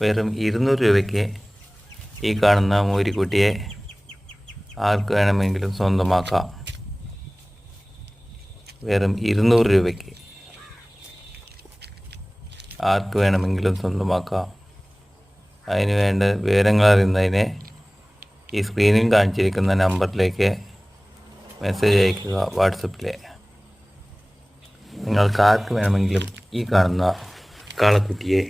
വെറും 200 രൂപയ്ക്ക് ഈ കാണുന്ന മൂരിക്കുട്ടിയെ ആർക്ക് വേണമെങ്കിലും സ്വന്തമാക്കാം. വെറും 200 രൂപയ്ക്ക് ആർക്ക് വേണമെങ്കിലും സ്വന്തമാക്കാം. അതിന് വേണ്ട വിവരങ്ങൾ അറിയുന്നതിന് ഈ സ്ക്രീനിൽ കാണിച്ചിരിക്കുന്ന നമ്പറിലേക്ക് മെസ്സേജ് അയയ്ക്കുക. വാട്സപ്പിലെ നിങ്ങൾക്ക് ആർക്ക് വേണമെങ്കിലും ഈ കാണുന്ന കാളക്കുട്ടിയെ